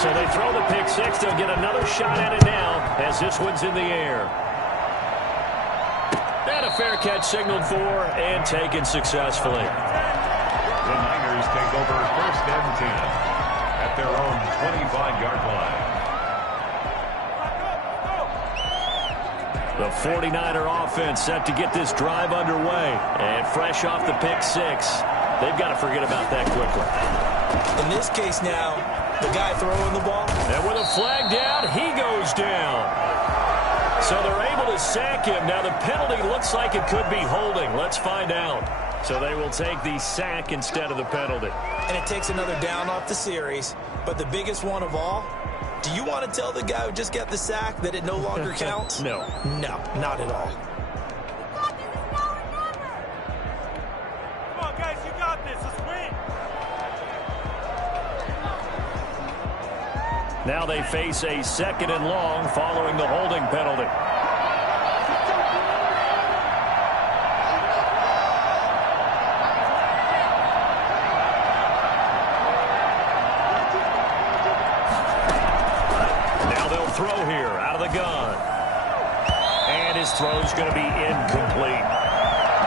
So they throw the pick six. They'll get another shot at it now as this one's in the air. And a fair catch signaled for and taken successfully. The Niners take over 1st and 10 at their own 25-yard line. The 49er offense set to get this drive underway. And fresh off the pick six, they've got to forget about that quickly. In this case now, the guy throwing the ball. And with a flag down, he goes down. So they're able to sack him. Now the penalty looks like it could be holding. Let's find out. So they will take the sack instead of the penalty. And it takes another down off the series. But the biggest one of all, do you want to tell the guy who just got the sack that it no longer counts? No. No, not at all. Come on, guys, you got this. Let's win. Now they face a 2nd and long following the holding penalty. Throw here out of the gun. And his throw's going to be incomplete.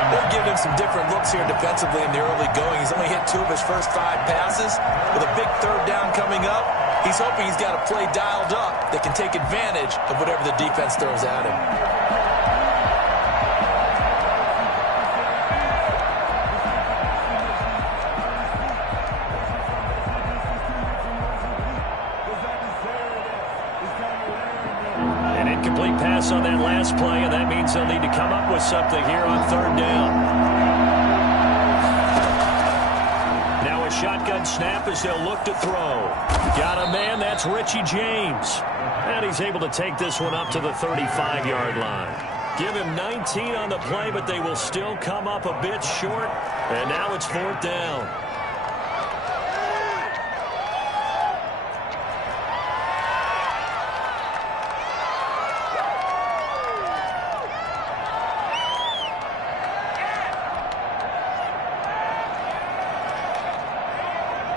They've given him some different looks here defensively in the early going. He's only hit 2 of his first 5 passes. With a big 3rd down coming up, he's hoping he's got a play dialed up that can take advantage of whatever the defense throws at him. Incomplete pass on that last play, and that means they'll need to come up with something here on 3rd down. Now a shotgun snap as they'll look to throw. Got a man, that's Richie James. And he's able to take this one up to the 35-yard line. Give him 19 on the play, but they will still come up a bit short. And now it's 4th down.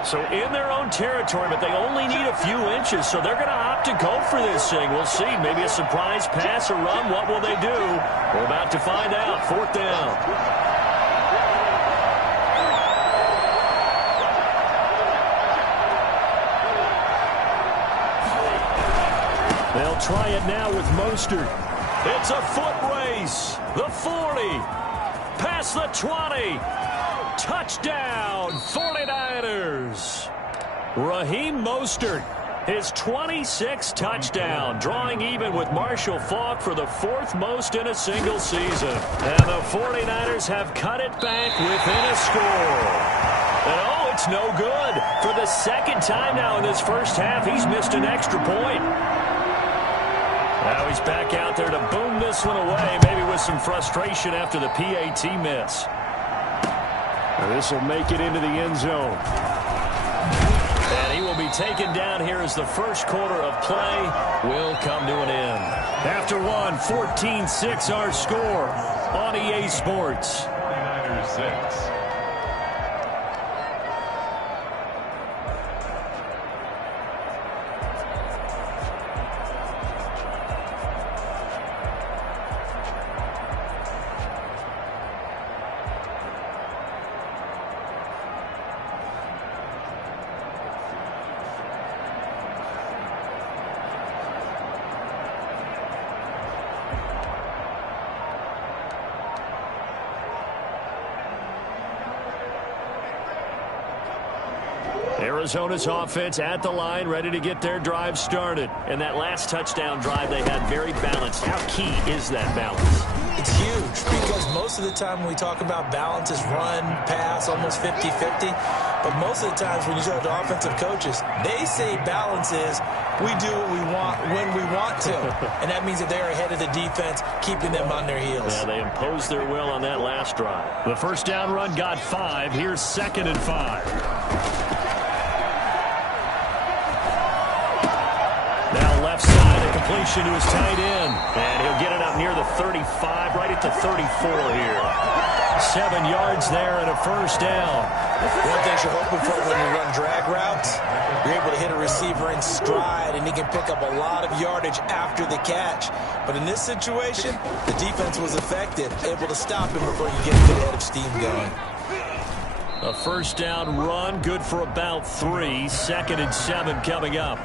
So in their own territory, but they only need a few inches, so they're going to opt to go for this thing. We'll see. Maybe a surprise pass or run. What will they do? We're about to find out. 4th down. They'll try it now with Mostert. It's a foot race. The 40. Past the 20. Touchdown, 49ers. Raheem Mostert, his 26th touchdown, drawing even with Marshall Faulk for the 4th most in a single season. And the 49ers have cut it back within a score. And oh, it's no good. For the 2nd time now in this first half, he's missed an extra point. Now he's back out there to boom this one away, maybe with some frustration after the PAT miss. This will make it into the end zone. And he will be taken down here as the first quarter of play will come to an end. After one, 14-6 our score on EA Sports. 49ers 6. Arizona's offense at the line, ready to get their drive started. And that last touchdown drive they had very balanced. How key is that balance? It's huge because most of the time when we talk about balance is run, pass, almost 50-50. But most of the times when you talk to offensive coaches, they say balance is we do what we want when we want to. And that means that they're ahead of the defense, keeping them on their heels. Yeah, they imposed their will on that last drive. The first down run got 5. Here's 2nd and 5. Left side, a completion to his tight end. And he'll get it up near the 35, right at the 34 here. 7 yards there and a first down. One thing you're hoping for when you run drag routes, you're able to hit a receiver in stride, and he can pick up a lot of yardage after the catch. But in this situation, the defense was effective, able to stop him before you get a good head of steam going. A first down run, good for about 3. 2nd and 7 coming up.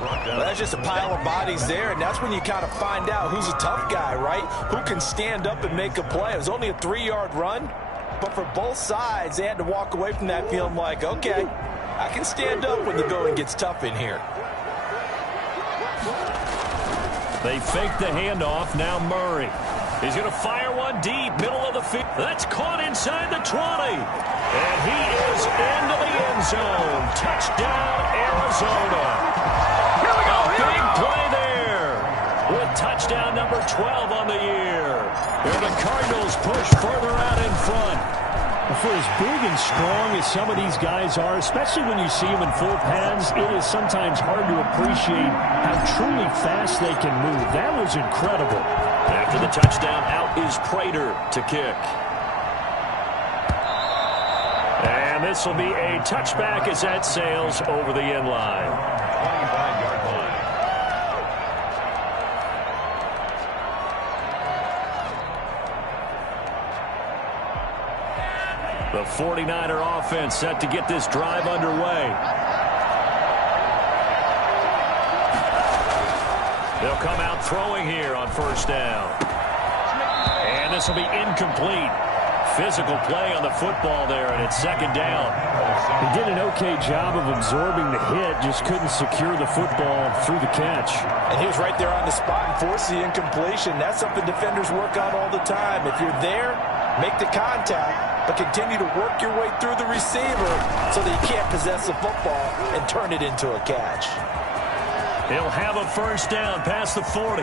Well, that's just a pile of bodies there, and that's when you kind of find out who's a tough guy, right? Who can stand up and make a play. It was only a 3-yard run, but for both sides, they had to walk away from that feeling like, okay, I can stand up when the going gets tough in here. They fake the handoff. Now Murray. He's going to fire one deep, middle of the field. That's caught inside the 20. And he is into the end zone. Touchdown, Arizona. Here we go. A big play there with touchdown number 12 on the year. And the Cardinals push further out in front. For as big and strong as some of these guys are, especially when you see them in full pads, it is sometimes hard to appreciate how truly fast they can move. That was incredible. After the touchdown, out is Prater to kick. And this will be a touchback as that sails over the end line. 25-yard line. The 49er offense set to get this drive underway. They'll come out throwing here on first down. And this will be incomplete. Physical play on the football there, and it's 2nd down. He did an okay job of absorbing the hit, just couldn't secure the football through the catch. And he was right there on the spot and forced the incompletion. That's something defenders work on all the time. If you're there, make the contact, but continue to work your way through the receiver so that you can't possess the football and turn it into a catch. He'll have a first down past the 40.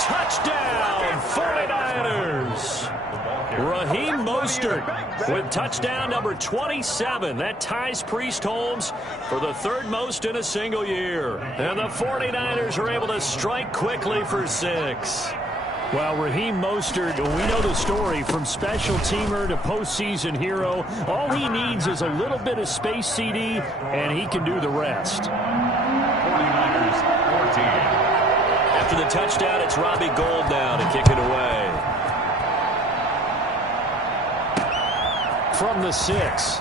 Touchdown, 49ers. Raheem Mostert with touchdown number 27. That ties Priest Holmes for the 3rd most in a single year. And the 49ers are able to strike quickly for 6. Well, Raheem Mostert, we know the story, from special teamer to postseason hero. All he needs is a little bit of space, CD, and he can do the rest. 49ers 14. After the touchdown, it's Robbie Gould now to kick it away. From the 6.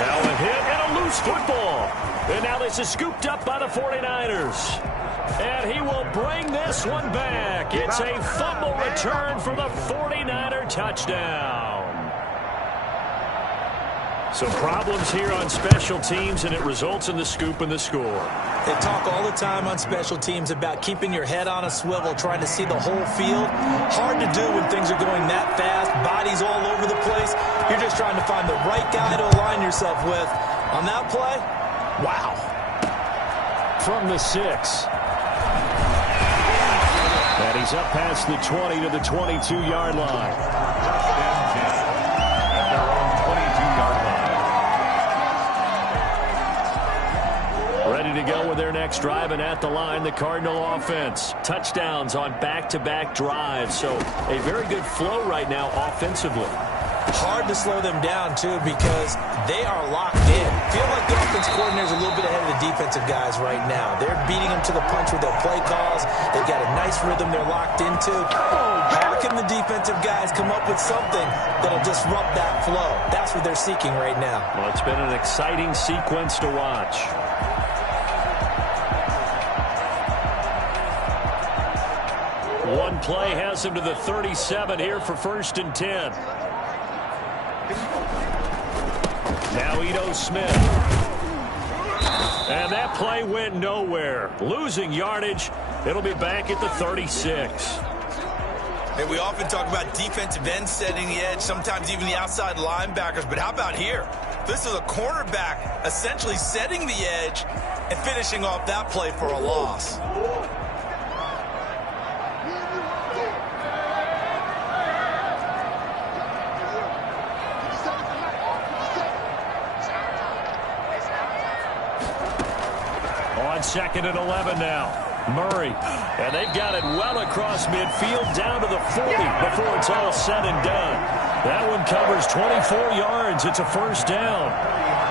Now a hit and a loose football. And now this is scooped up by the 49ers. And he will bring this one back. It's a fumble return for the 49er touchdown. So problems here on special teams, and it results in the scoop and the score. They talk all the time on special teams about keeping your head on a swivel, trying to see the whole field. Hard to do when things are going that fast, bodies all over the place. You're just trying to find the right guy to align yourself with. On that play, wow. From the 6. And he's up past the 20 to the 22-yard line. First and 10 at their own 22-yard line. Ready to go with their next drive, and at the line, the Cardinal offense. Touchdowns on back-to-back drives, so a very good flow right now offensively. Hard to slow them down, too, because they are locked in. Feel like the offense coordinator's a little bit ahead of the defensive guys right now. They're beating them to the punch with their play calls. They've got a nice rhythm they're locked into. How can the defensive guys come up with something that'll disrupt that flow? That's what they're seeking right now. Well, it's been an exciting sequence to watch. One play has him to the 37 here for 1st and 10. Now Ito Smith. And that play went nowhere. Losing yardage. It'll be back at the 36. And we often talk about defensive ends setting the edge, sometimes even the outside linebackers. But how about here? This is a cornerback essentially setting the edge and finishing off that play for a loss. On 2nd and 11 now. Murray. And they've got it well across midfield down to the 40 before it's all said and done. That one covers 24 yards. It's a first down.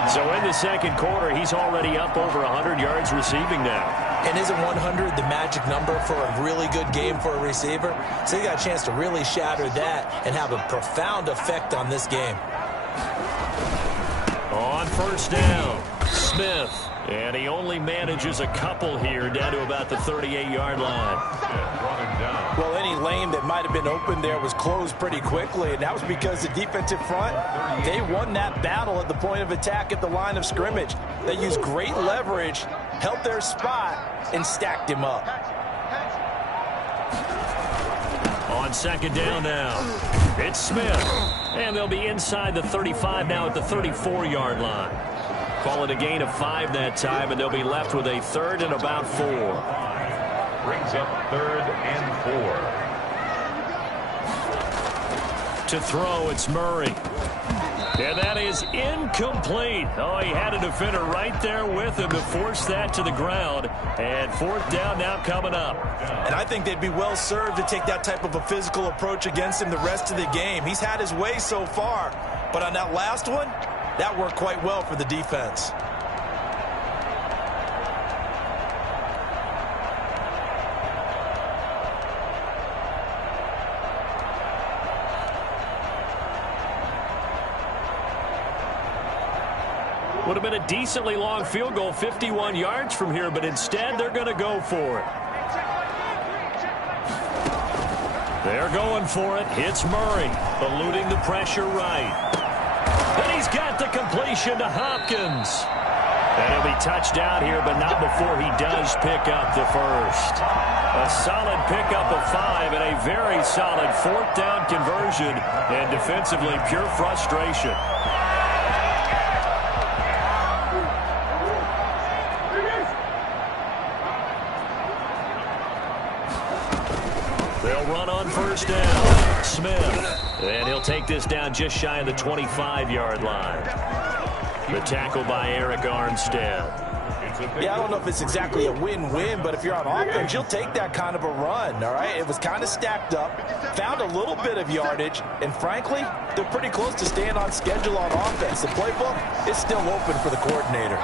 So in the second quarter, he's already up over 100 yards receiving now. And isn't 100 the magic number for a really good game for a receiver? So he got a chance to really shatter that and have a profound effect on this game. On first down, Smith. And he only manages a couple here down to about the 38-yard line. Well, any lane that might have been open there was closed pretty quickly, and that was because the defensive front, they won that battle at the point of attack at the line of scrimmage. They used great leverage, held their spot, and stacked him up. On second down now, it's Smith. And they'll be inside the 35 now at the 34-yard line. Call it a gain of 5 that time, and they'll be left with a third and about 4. Brings up 3rd and 4. To throw, it's Murray. And that is incomplete. Oh, he had a defender right there with him to force that to the ground. And fourth down now coming up. And I think they'd be well served to take that type of a physical approach against him the rest of the game. He's had his way so far, but on that last one, that worked quite well for the defense. Would have been a decently long field goal, 51 yards from here, but instead they're going to go for it. They're going for it. It's Murray, eluding the pressure right. And he's got the completion to Hopkins. And he'll be touched out here, but not before he does pick up the first. A solid pickup of 5 and a very solid fourth down conversion. And defensively, pure frustration. They'll run on first down. Smith. And he'll take this down just shy of the 25-yard line. The tackle by Eric Armstead. Yeah, I don't know if it's exactly a win-win, but if you're on offense, you'll take that kind of a run, all right? It was kind of stacked up, found a little bit of yardage, and frankly, they're pretty close to staying on schedule on offense. The playbook is still open for the coordinator.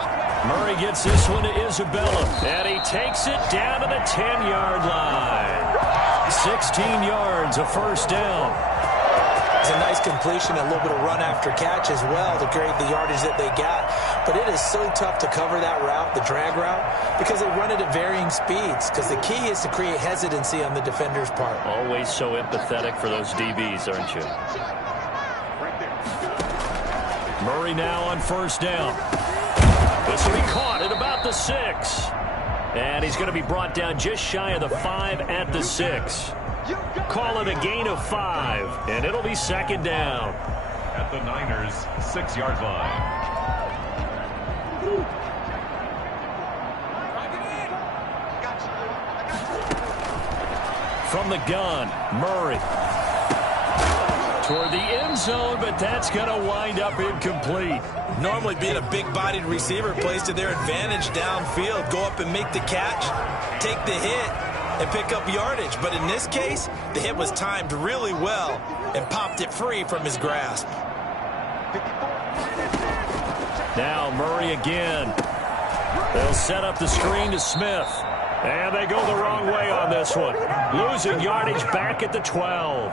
Murray gets this one to Isabella, and he takes it down to the 10-yard line. 16 yards, a first down. It's a nice completion, a little bit of run after catch as well to create the yardage that they got. But it is so tough to cover that route, the drag route, because they run it at varying speeds. Because the key is to create hesitancy on the defender's part. Always so empathetic for those DBs, aren't you? Murray now on first down. This will be caught at about the 6. And he's going to be brought down just shy of the 5 at the 6. Call it a gain of 5, and it'll be second down. At the Niners' 6-yard line. From the gun, Murray. Toward the end zone, but that's going to wind up incomplete. Normally being a big-bodied receiver plays to their advantage downfield. Go up and make the catch, take the hit, and pick up yardage. But in this case, the hit was timed really well and popped it free from his grasp. Now Murray again. They'll set up the screen to Smith. And they go the wrong way on this one. Losing yardage back at the 12.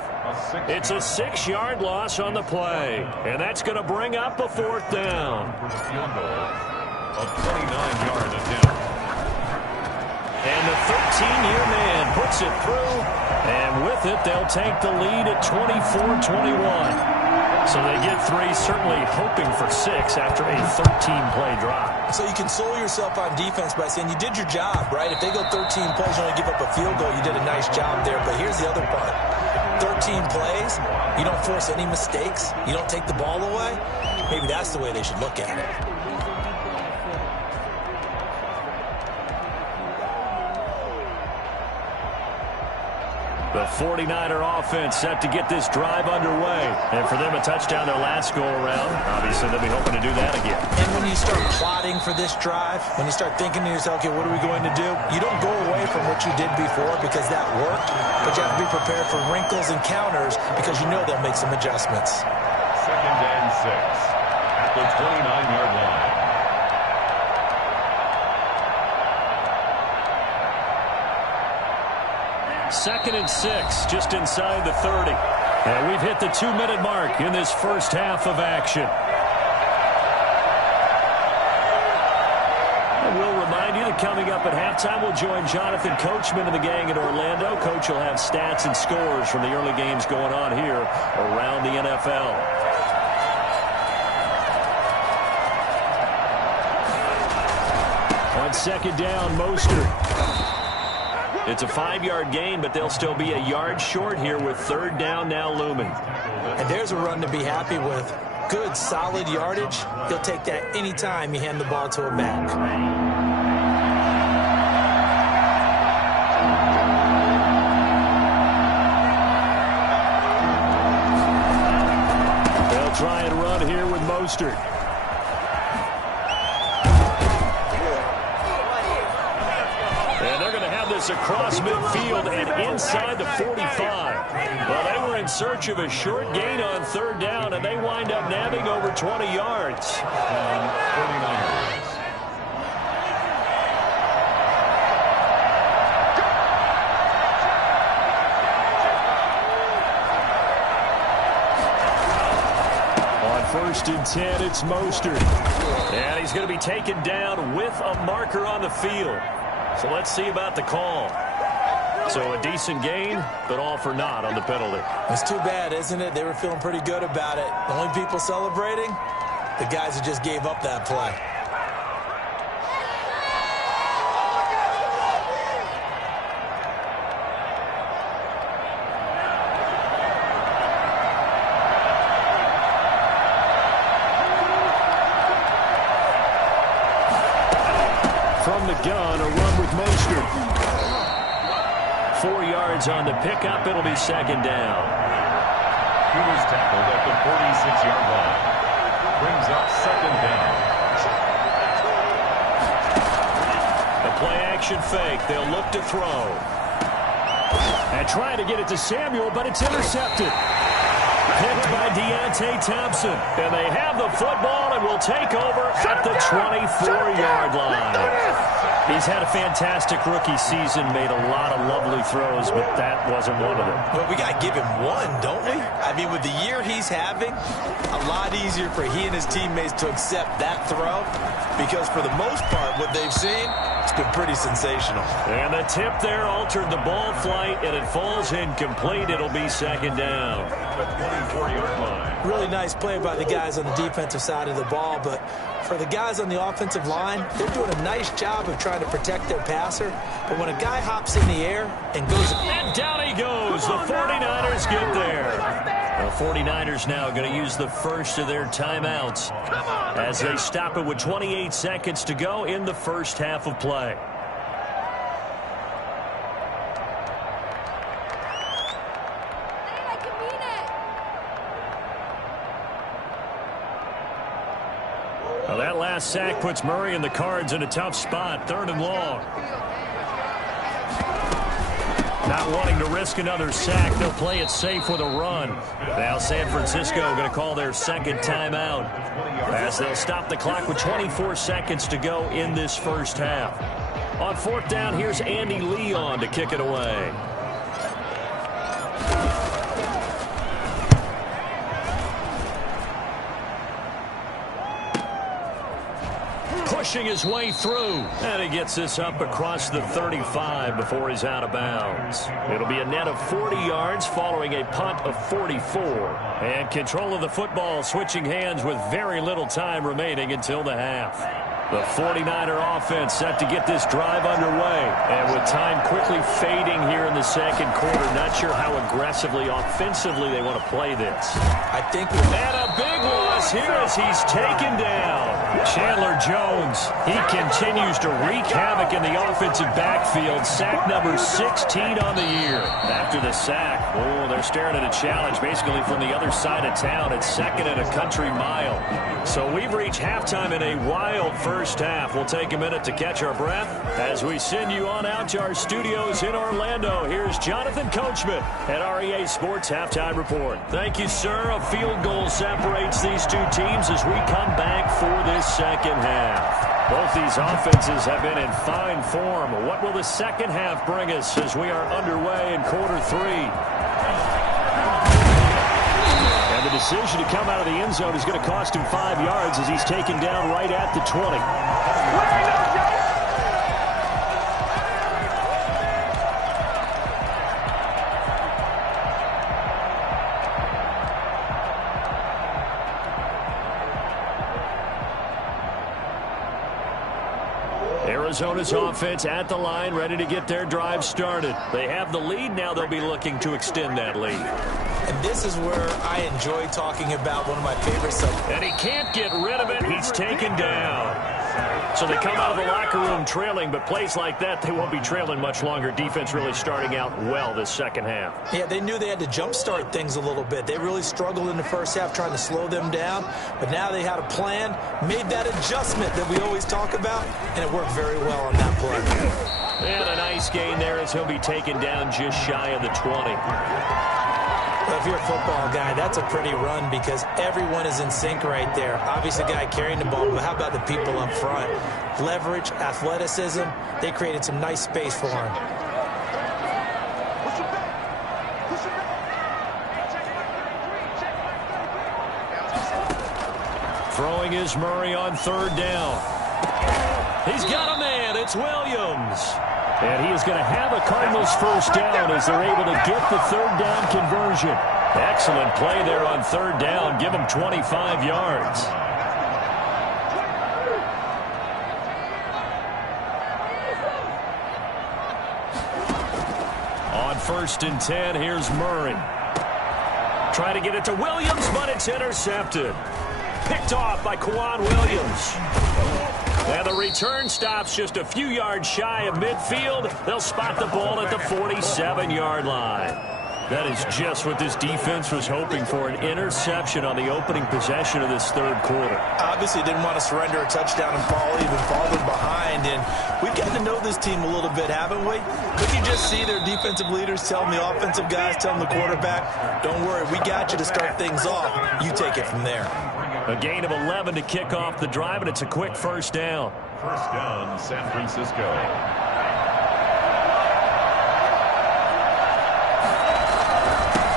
It's a 6-yard loss on the play. And that's going to bring up a fourth down. Field goal of 29-yard attempt. And the 13-year man puts it through. And with it, they'll take the lead at 24-21. So they get 3, certainly hoping for 6 after a 13-play drive. So you console yourself on defense by saying you did your job, right? If they go 13 plays, you only give up a field goal, you did a nice job there. But here's the other part. 13 plays, you don't force any mistakes, you don't take the ball away. Maybe that's the way they should look at it. The 49er offense set to get this drive underway. And for them, a touchdown their last go-around. Obviously, they'll be hoping to do that again. And when you start plotting for this drive, when you start thinking to yourself, okay, what are we going to do? You don't go away from what you did before because that worked, but you have to be prepared for wrinkles and counters because you know they'll make some adjustmts. 2nd and 6 at the 29-yard line. Second and 6, just inside the 30. And we've hit the 2-minute mark in this first half of action. And we'll remind you that coming up at halftime, we'll join Jonathan Coachman and the gang in Orlando. Coach will have stats and scores from the early games going on here around the NFL. On 2nd down, Mostert. It's a 5-yard gain, but they'll still be a yard short here with 3rd down now looming. And there's a run to be happy with. Good, solid yardage. He'll take that anytime you hand the ball to a back. They'll try and run here with Mostert. Across midfield and inside the 45. Well, they were in search of a short gain on 3rd down, and they wind up nabbing over 20 yards. 49ers. On 1st and 10, it's Mostert. And he's going to be taken down with a marker on the field. So let's see about the call. So a decent gain, but all for naught on the penalty. It's too bad, isn't it? They were feeling pretty good about it. The only people celebrating, the guys who just gave up that play. From the gun, a run with Mostert. 4 yards on the pickup. It'll be 2nd down. He was tackled at the 46-yard line. Brings up 2nd down. The play-action fake. They'll look to throw. And trying to get it to Samuel, but it's intercepted. Picked by Deontay Thompson. And they have the football and will take over at the 24-yard line. He's had a fantastic rookie season, made a lot of lovely throws, but that wasn't one of them. But we got to give him one, don't we? I mean, with the year he's having, a lot easier for he and his teammates to accept that throw because for the most part, what they've seen, it's been pretty sensational. And the tip there altered the ball flight, and it falls incomplete. It'll be 2nd down. The 24-yard line. Really nice play by the guys on the defensive side of the ball, but for the guys on the offensive line, they're doing a nice job of trying to protect their passer. But when a guy hops in the air and goes... And down he goes. The 49ers get there. The 49ers now going to use the first of their timeouts as they stop it with 28 seconds to go in the first half of play. Well, that last sack puts Murray and the Cards in a tough spot, 3rd and long. Not wanting to risk another sack, they'll play it safe with a run. Now San Francisco going to call their 2nd timeout as they'll stop the clock with 24 seconds to go in this first half. On 4th down, here's Andy Leon to kick it away. Pushing his way through, and he gets this up across the 35 before he's out of bounds. It'll be a net of 40 yards following a punt of 44. And control of the football switching hands with very little time remaining until the half. The 49er offense set to get this drive underway. And with time quickly fading here in the second quarter, not sure how aggressively, offensively they want to play this. I think and a big loss here as he's taken down. Chandler Jones, he continues to wreak havoc in the offensive backfield. Sack number 16 on the year. After the sack, they're staring at a challenge basically from the other side of town. It's second and a country mile. So we've reached halftime in a wild first half. We'll take a minute to catch our breath as we send you on out to our studios in Orlando. Here's Jonathan Coachman at REA Sports Halftime Report. Thank you, sir. A field goal separates these two teams as we come back for this second half. Both these offenses have been in fine form. What will the second half bring us as we are underway in quarter three? And the decision to come out of the end zone is going to cost him 5 yards as he's taken down right at the 20. Arizona's offense at the line, ready to get their drive started. They have the lead. Now they'll be looking to extend that lead. And this is where I enjoy talking about one of my favorite subjects. And he can't get rid of it. He's taken down. So they come out of the locker room trailing, but plays like that, they won't be trailing much longer. Defense really starting out well this second half. Yeah, they knew they had to jumpstart things a little bit. They really struggled in the first half trying to slow them down, but now they had a plan, made that adjustment that we always talk about, and it worked very well on that play. And a nice gain there as he'll be taken down just shy of the 20. Well, if you're a football guy, that's a pretty run because everyone is in sync right there. Obviously, the guy carrying the ball, but how about the people up front? Leverage, athleticism, they created some nice space for him. Throwing is Murray on third down. He's got a man. It's Williams. And he is going to have a Cardinals first down as they're able to get the third down conversion. Excellent play there on third down. Give him 25 yards. On first and 10, here's Murray. Trying to get it to Williams, but it's intercepted. Picked off by Kwan Williams. And the return stops just a few yards shy of midfield. They'll spot the ball at the 47-yard line. That is just what this defense was hoping for, an interception on the opening possession of this third quarter. Obviously didn't want to surrender a touchdown and fall even farther behind. And we've gotten to know this team a little bit, haven't we? Could you just see their defensive leaders telling the offensive guys, telling the quarterback, don't worry, we got you to start things off. You take it from there. A gain of 11 to kick off the drive, and it's a quick first down. First down, San Francisco.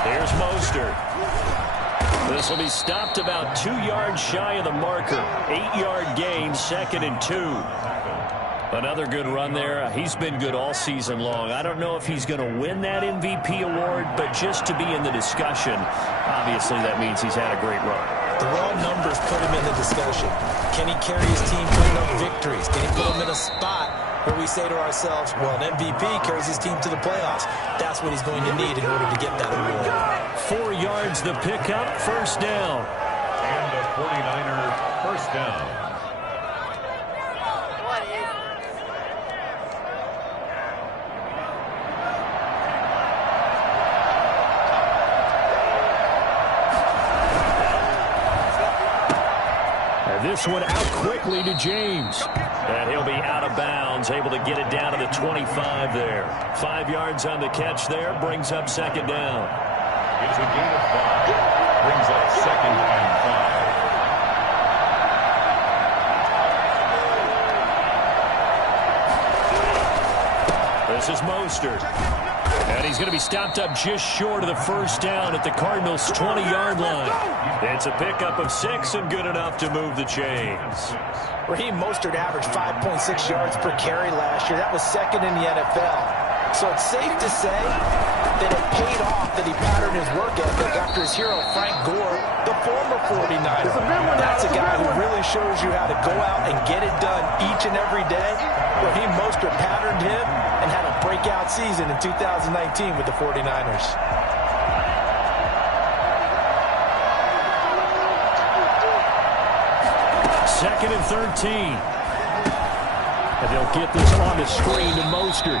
Here's Mostert. This will be stopped about 2 yards shy of the marker. 8-yard gain, 2nd and 2. Another good run there. He's been good all season long. I don't know if he's going to win that MVP award, but just to be in the discussion, obviously that means he's had a great run. The raw numbers put him in the discussion. Can he carry his team to enough victories? Can he put him in a spot where we say to ourselves, well, an MVP carries his team to the playoffs. That's what he's going to need in order to get that award. 4 yards the pickup, first down. And a 49er first down. This one out quickly to James. And he'll be out of bounds, able to get it down to the 25 there. 5 yards on the catch there, brings up second down. It's a gain of 5. Brings up second and 5. This is Mostert. And he's going to be stopped up just short of the first down at the Cardinals' 20-yard line. It's a pickup of 6 and good enough to move the chains. Raheem Mostert averaged 5.6 yards per carry last year. That was second in the NFL. So it's safe to say that it paid off that he patterned his work ethic after his hero, Frank Gore, the former 49er. That's a guy who really shows you how to go out and get it done each and every day. Raheem Mostert patterned him and had a breakout season in 2019 with the 49ers. Second and 13. And they'll get this on the screen to Mostert.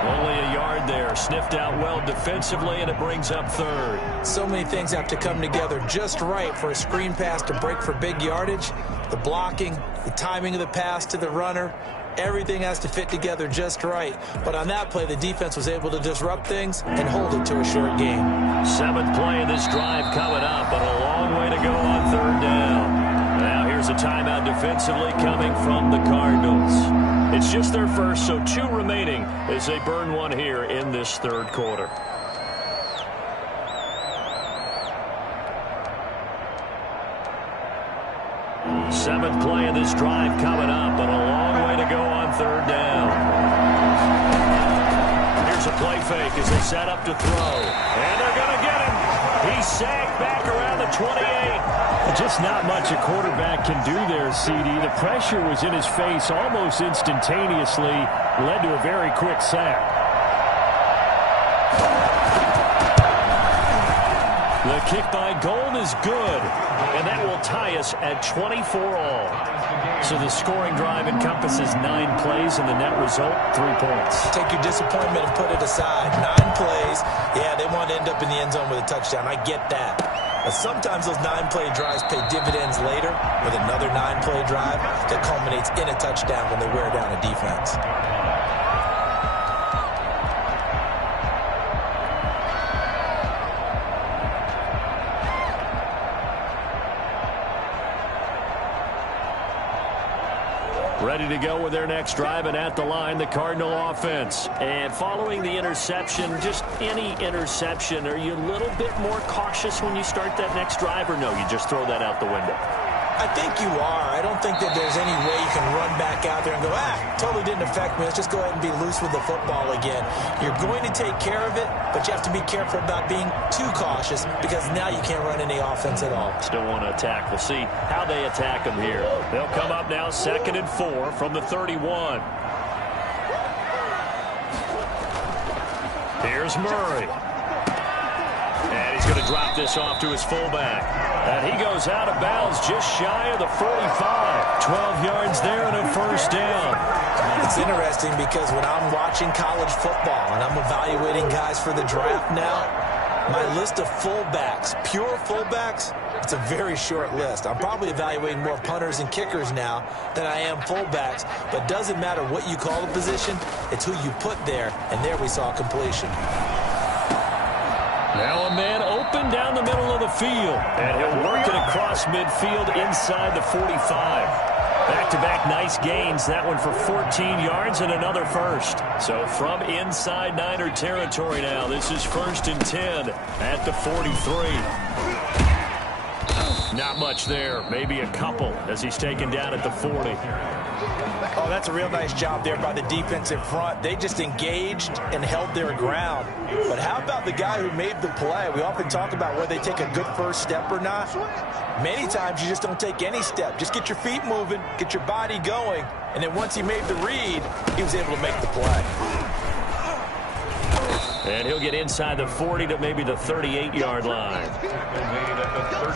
Only a yard there. Sniffed out well defensively, and it brings up third. So many things have to come together just right for a screen pass to break for big yardage. The blocking, the timing of the pass to the runner, everything has to fit together just right. But on that play, the defense was able to disrupt things and hold it to a short game. 7th play of this drive coming up, but a long way to go on third down. Now here's a timeout defensively coming from the Cardinals. It's just their first, so 2 remaining as they burn one here in this third quarter. Seventh play of this drive coming up, but a long way to go on third down. Here's a play fake as they set up to throw. And they're going to get him. He's sagged back around the 28. Just not much a quarterback can do there, CD. The pressure was in his face almost instantaneously, led to a very quick sack. The kick by Gold is good, and that will tie us at 24 all. So the scoring drive encompasses 9 plays, and the net result, 3 points. Take your disappointment and put it aside. 9 plays. Yeah, they want to end up in the end zone with a touchdown. I get that. But sometimes those 9-play drives pay dividends later with another 9-play drive that culminates in a touchdown when they wear down a defense. Ready to go with their next drive, and at the line, the Cardinal offense. And following the interception, just any interception, are you a little bit more cautious when you start that next drive, or no, you just throw that out the window? I think you are. I don't think that there's any way you can run back out there and go, totally didn't affect me. Let's just go ahead and be loose with the football again. You're going to take care of it, but you have to be careful about being too cautious because now you can't run any offense at all. Still want to attack. We'll see how they attack them here. They'll come up now 2nd and 4 from the 31. Here's Murray. And he's going to drop this off to his fullback. And he goes out of bounds just shy of the 45. 12 yards there and a first down. It's interesting because when I'm watching college football and I'm evaluating guys for the draft now, my list of fullbacks, pure fullbacks, it's a very short list. I'm probably evaluating more punters and kickers now than I am fullbacks, but it doesn't matter what you call the position, it's who you put there, and there we saw completion. Now a man open down the middle of the field, and he'll work it across midfield inside the 45. Back-to-back nice gains, that one for 14 yards and another first. So from inside Niner territory now, this is 1st and 10 at the 43. Not much there, maybe a couple as he's taken down at the 40. Oh, that's a real nice job there by the defensive front. They just engaged and held their ground. But how about the guy who made the play? We often talk about whether they take a good first step or not. Many times you just don't take any step. Just get your feet moving, get your body going, and then once he made the read, he was able to make the play. And he'll get inside the 40 to maybe the 38-yard line.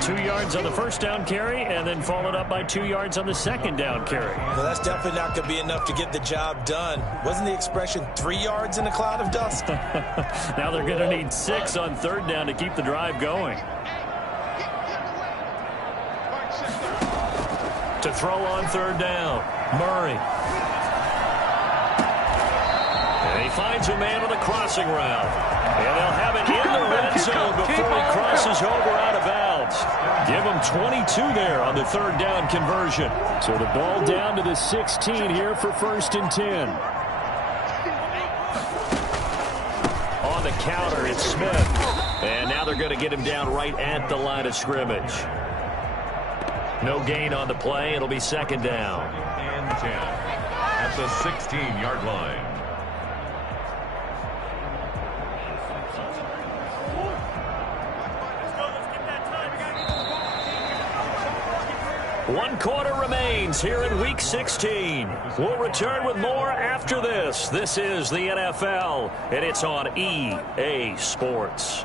2 yards on the first down carry, and then followed up by 2 yards on the second down carry. Well, that's definitely not going to be enough to get the job done. Wasn't the expression 3 yards in a cloud of dust? Now they're going to need 6 on third down to keep the drive going. To throw on third down, Murray. And he finds a man on the crossing route. And they'll have it in the red zone before he crosses over out of bounds. Give him 22 there on the third down conversion. So the ball down to the 16 here for 1st and 10. On the counter, it's Smith. And now they're going to get him down right at the line of scrimmage. No gain on the play. It'll be 2nd down. And 10 at the 16-yard line. One quarter remains here in Week 16. We'll return with more after this. This is the NFL, and it's on EA Sports.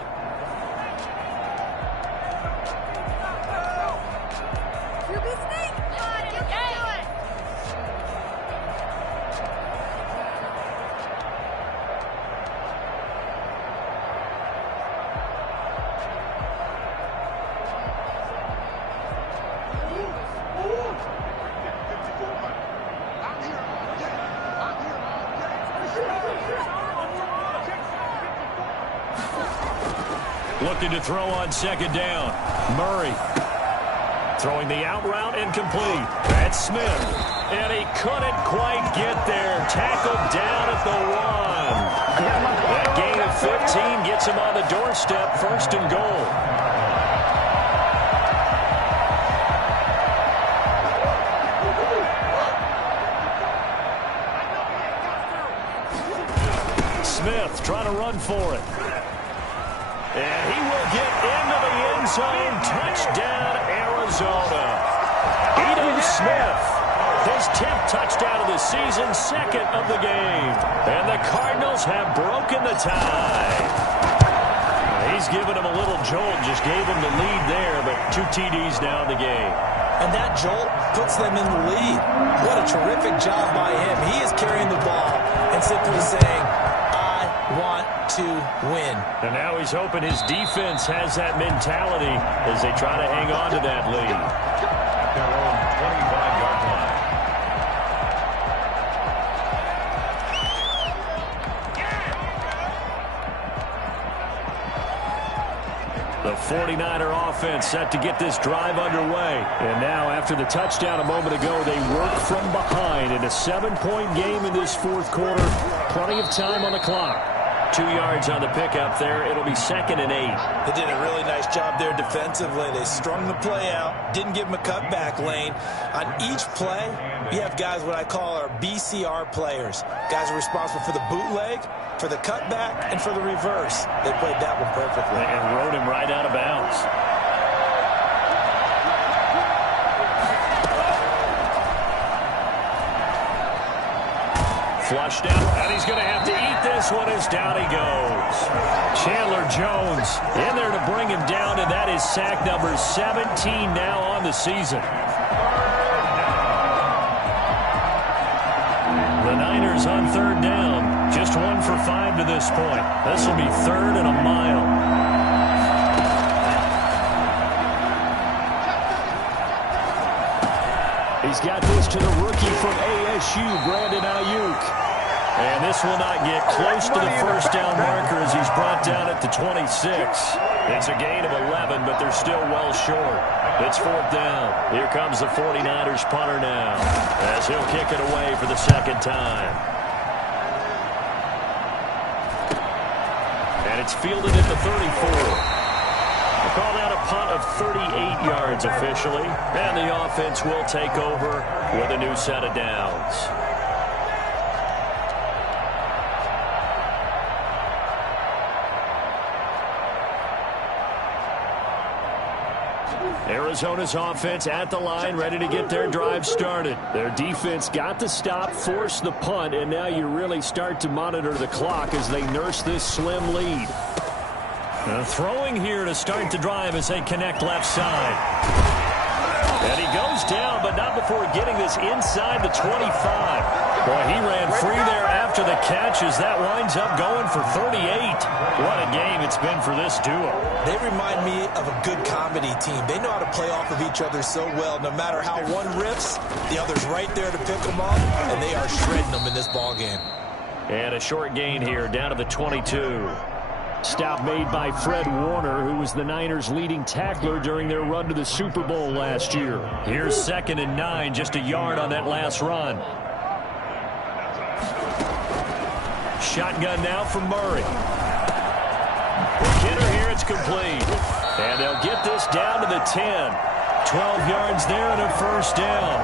Looking to throw on second down. Murray throwing the out route incomplete. That's Smith. And he couldn't quite get there. Tackled down at the 1. That gain of 15 gets him on the doorstep. First and goal. Smith trying to run for it. And he will get into the end zone. Touchdown, Arizona. Ito Smith, his 10th touchdown of the season, second of the game. And the Cardinals have broken the tie. He's given him a little jolt, just gave him the lead there, but 2 TDs now in the game. And that jolt puts them in the lead. What a terrific job by him. He is carrying the ball and simply saying, want to win. And now he's hoping his defense has that mentality as they try to hang on to that lead. Their own 25-yard line. The 49er offense set to get this drive underway. And now after the touchdown a moment ago, they work from behind in a 7-point game in this fourth quarter. Plenty of time on the clock. 2 yards on the pickup there. It'll be 2nd and 8. They did a really nice job there defensively. They strung the play out, didn't give him a cutback lane. On each play, you have guys what I call our BCR players. Guys are responsible for the bootleg, for the cutback, and for the reverse. They played that one perfectly. And rode him right out of bounds. Flushed out, and he's going to have to eat this one as down he goes. Chandler Jones in there to bring him down, and that is sack number 17 now on the season. The Niners on 3rd down, just 1 for 5 to this point. This will be 3rd and a mile. He's got this to the rookie from ASU, Brandon Ayuk. And this will not get close to the first down marker as he's brought down at the 26. It's a gain of 11, but they're still well short. It's 4th down. Here comes the 49ers punter now as he'll kick it away for the 2nd time. And it's fielded at the 34. We'll call that a punt of 38 yards officially. And the offense will take over with a new set of downs. Arizona's offense at the line, ready to get their drive started. Their defense got the stop, forced the punt, and now you really start to monitor the clock as they nurse this slim lead. Throwing here to start the drive as they connect left side. And he goes down, but not before getting this inside the 25. Boy, he ran free there after the catch as that winds up going for 38. What a game it's been for this duo. They remind me of a good comedy team. They know how to play off of each other so well. No matter how one riffs, the other's right there to pick them up, and they are shredding them in this ball game. And a short gain here down to the 22. Stop made by Fred Warner, who was the Niners' leading tackler during their run to the Super Bowl last year. Here's 2nd and 9, just a yard on that last run. Shotgun now from Murray. Kidder here, it's complete. And they'll get this down to the 10. 12 yards there and a first down.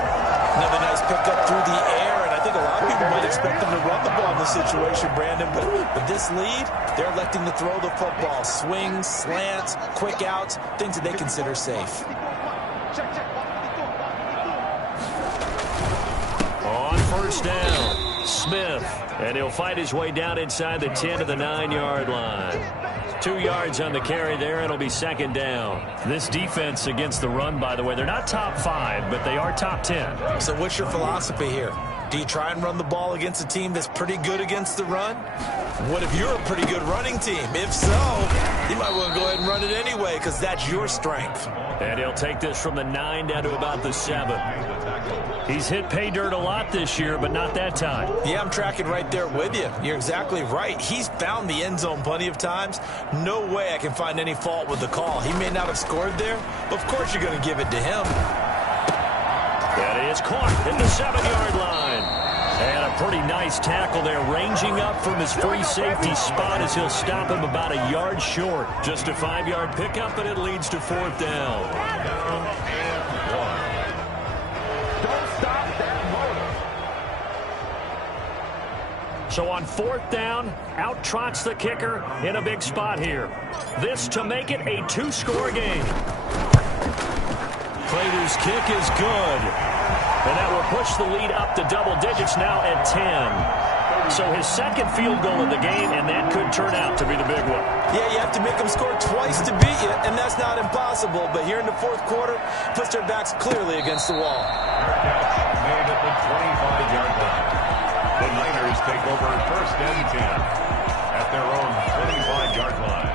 Another nice pickup through the air, and I think a lot of people might expect them to run the ball in this situation, Brandon, but with this lead, they're electing to throw the football. Swings, slants, quick outs, things that they consider safe. first down. Smith, and he'll fight his way down inside the 10 to the 9-yard line. 2 yards on the carry there, and it'll be second down. This defense against the run, by the way, they're not top 5, but they are top 10. So what's your philosophy here? Do you try and run the ball against a team that's pretty good against the run? What if you're a pretty good running team? If so, you might want to go ahead and run it anyway because that's your strength. And he'll take this from the 9 down to about the 7. He's hit pay dirt a lot this year, but not that time. Yeah, I'm tracking right there with you. You're exactly right. He's found the end zone plenty of times. No way I can find any fault with the call. He may not have scored there, but of course you're going to give it to him. That is caught at the 7-yard line. And a pretty nice tackle there, ranging up from his free safety spot as he'll stop him about a yard short. Just a 5-yard pickup, and it leads to 4th down. Don't stop that motor. So on 4th down, out trots the kicker in a big spot here. This to make it a 2-score game. Prater's kick is good. And that will push the lead up to double digits now at 10. So his second field goal of the game, and that could turn out to be the big one. Yeah, you have to make them score twice to beat you, and that's not impossible. But here in the 4th quarter, puts their backs clearly against the wall. Catch made at the 25-yard line. The Niners take over 1st and 10 at their own 25-yard line.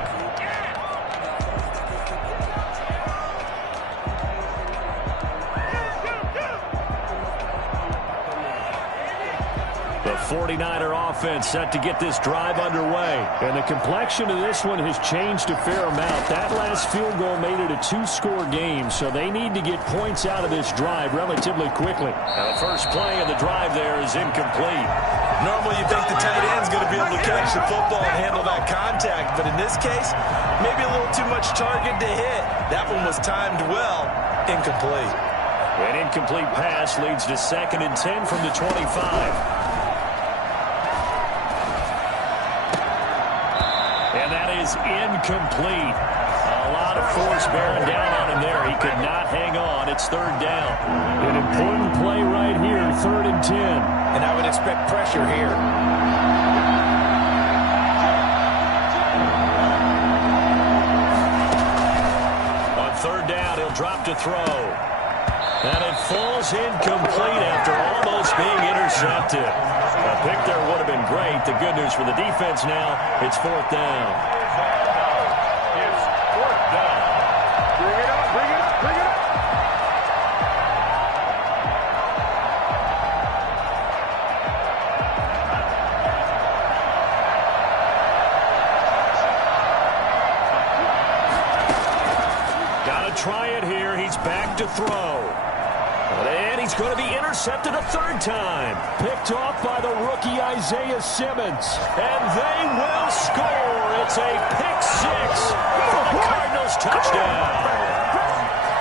The 49er offense set to get this drive underway. And the complexion of this one has changed a fair amount. That last field goal made it a 2-score game, so they need to get points out of this drive relatively quickly. Now the first play of the drive there is incomplete. Normally you think the tight end's going to be able to catch the football and handle that contact, but in this case, maybe a little too much target to hit. That one was timed well, incomplete. An incomplete pass leads to 2nd and 10 from the 25. Is incomplete. A lot of force bearing down on him there. He could not hang on. It's 3rd down. An important play right here, 3rd and 10. And I would expect pressure here. On 3rd down, he'll drop to throw. And it falls incomplete after almost being intercepted. A pick there would have been great. The good news for the defense now, it's 4th down. It's 4th down. Bring it up, bring it up, bring it up. Gotta try it here. He's back to throw. And he's going to be intercepted a 3rd time. Picked off by the rookie Isaiah Simmons. And they will score. It's a pick 6 for the Cardinals touchdown.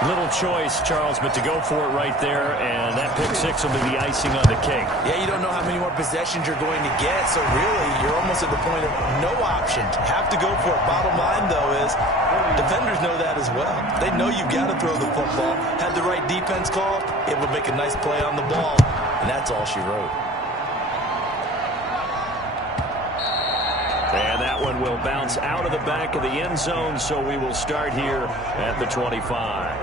Little choice, Charles, but to go for it right there, and that pick 6 will be the icing on the cake. Yeah, you don't know how many more possessions you're going to get, so really you're almost at the point of no option. Have to go for it. Bottom line, though, is defenders know that as well. They know you've got to throw the football. Had the right defense call, it would make a nice play on the ball, and that's all she wrote. And that one will bounce out of the back of the end zone, so we will start here at the 25.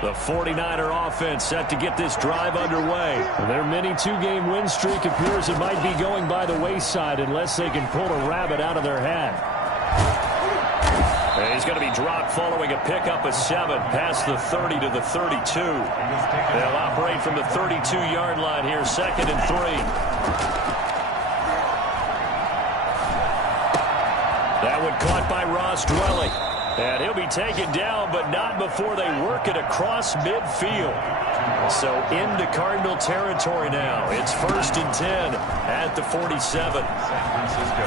The 49er offense set to get this drive underway. Their mini 2-game win streak appears it might be going by the wayside unless they can pull a rabbit out of their hat. And he's going to be dropped following a pickup of 7 past the 30 to the 32. They'll operate from the 32-yard line here, 2nd and 3. That one caught by Ross Dwelly. And he'll be taken down, but not before they work it across midfield. So into Cardinal territory now. It's 1st and 10 at the 47. San Francisco.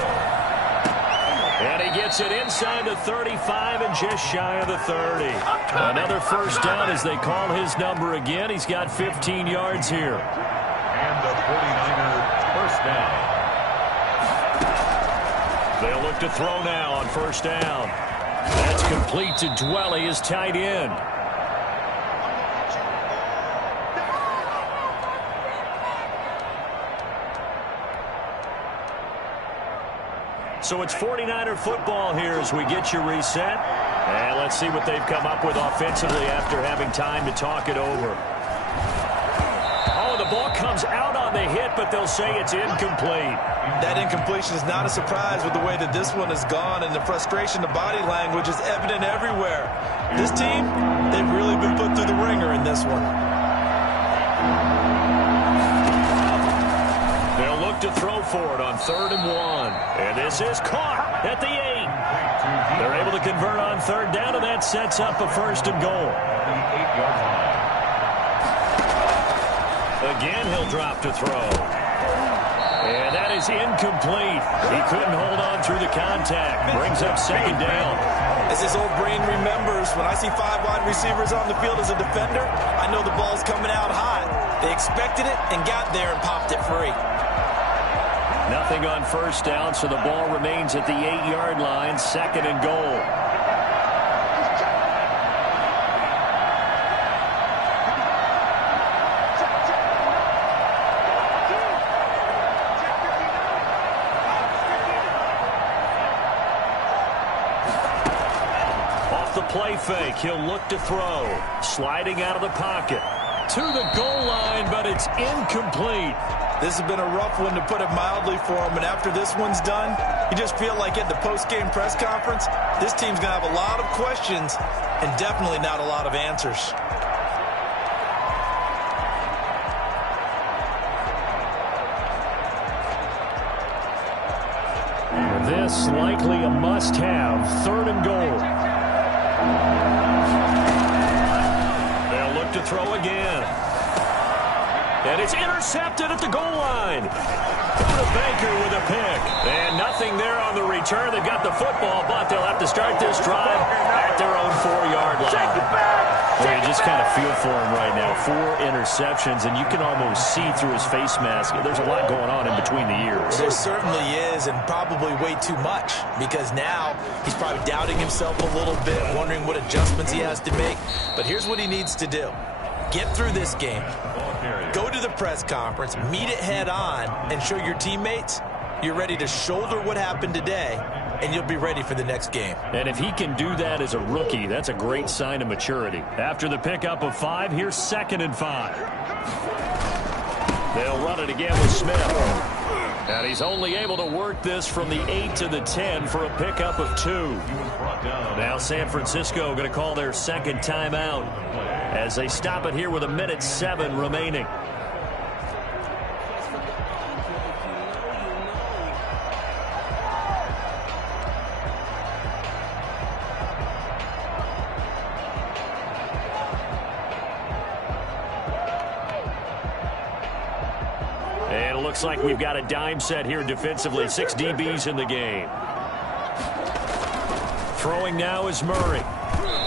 And he gets it inside the 35 and just shy of the 30. Another 1st down as they call his number again. He's got 15 yards here. And the 49er down. They'll look to throw now on first down. That's complete to Dwelly, his tight end. So it's 49er football here as we get you reset. And let's see what they've come up with offensively after having time to talk it over. Oh, the ball comes out on the hit, but they'll say it's incomplete. That incompletion is not a surprise with the way that this one has gone, and the frustration, the body language is evident everywhere. This team, they've really been put through the ringer in this one. They'll look to throw for it on 3rd and 1. And this is caught at the 8. They're able to convert on 3rd down, and that sets up a 1st and goal. Again, he'll drop to throw. And that is incomplete. He couldn't hold on through the contact. Brings up 2nd down. As his old brain remembers, when I see 5 wide receivers on the field as a defender, I know the ball's coming out hot. They expected it and got there and popped it free. Nothing on 1st down, so the ball remains at the 8-yard line, 2nd and goal. Off the play fake, he'll look to throw. Sliding out of the pocket. To the goal line, but it's incomplete. This has been a rough one, to put it mildly, for him. And after this one's done, you just feel like at the post-game press conference, this team's going to have a lot of questions and definitely not a lot of answers. This likely a must-have. 3rd and goal. They'll look to throw again. And it's intercepted at the goal line. Buda Baker with a pick. And nothing there on the return. They've got the football, but they'll have to start this drive at their own 4-yard line. Well, you just kind of feel for him right now. 4 interceptions, and you can almost see through his face mask. There's a lot going on in between the ears. There certainly is, and probably way too much, because now he's probably doubting himself a little bit, wondering what adjustments he has to make. But here's what he needs to do. Get through this game. Go to the press conference, meet it head on, and show your teammates you're ready to shoulder what happened today, and you'll be ready for the next game. And if he can do that as a rookie, that's a great sign of maturity. After the pickup of 5, here's 2nd and 5. They'll run it again with Smith. And he's only able to work this from the 8 to the 10 for a pickup of 2. Now San Francisco going to call their 2nd timeout as they stop it here with 1:07 remaining. And it looks like we've got a dime set here defensively. 6 DBs in the game. Throwing now is Murray.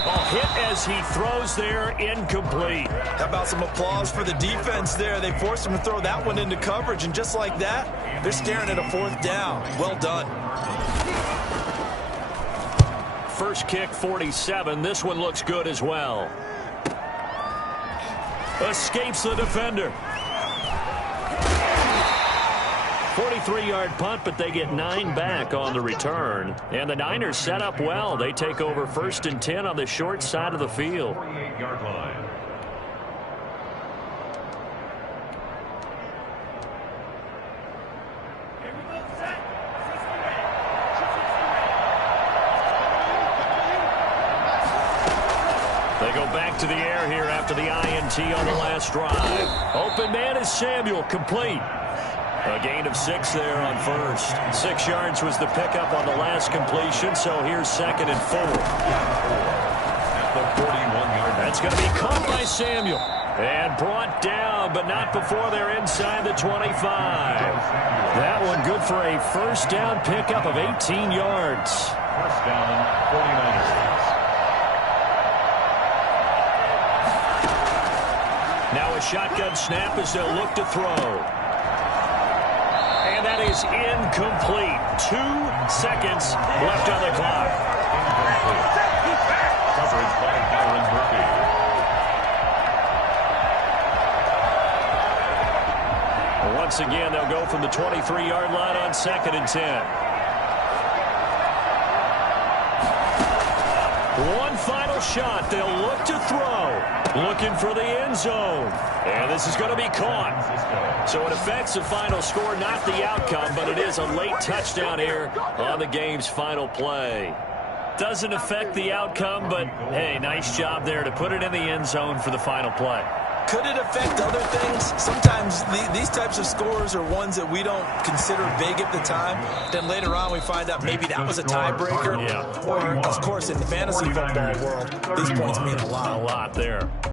Oh, hit as he throws there, incomplete. How about some applause for the defense there? They forced him to throw that one into coverage, and just like that, they're staring at a 4th down. Well done. First kick, 47. This one looks good as well. Escapes the defender. 43-yard punt, but they get 9 back on the return. And the Niners set up well. They take over 1st and 10 on the short side of the field. 48-yard line. They go back to the air here after the INT on the last drive. Open man is Samuel, complete. A gain of 6 there on 1st. 6 yards was the pickup on the last completion, so here's 2nd and 4. At the 41-yard line. That's going to be caught by Samuel. And brought down, but not before they're inside the 25. That one good for a 1st down pickup of 18 yards. 1st down, 49ers. Now a shotgun snap as they'll look to throw. And And that is incomplete. 2 seconds left on the clock. Coverage by Byron Murphy. Once again, they'll go from the 23-yard line on 2nd and 10. One final shot. They'll look to throw. Looking for the end zone. And this is going to be caught. So it affects the final score, not the outcome, but it is a late touchdown here on the game's final play. Doesn't affect the outcome, but, hey, nice job there to put it in the end zone for the final play. Could it affect other things? Sometimes these types of scores are ones that we don't consider big at the time. Then later on we find out maybe that was a tiebreaker. Yeah. Or, of course, in the fantasy football world, these points mean a lot. A lot there.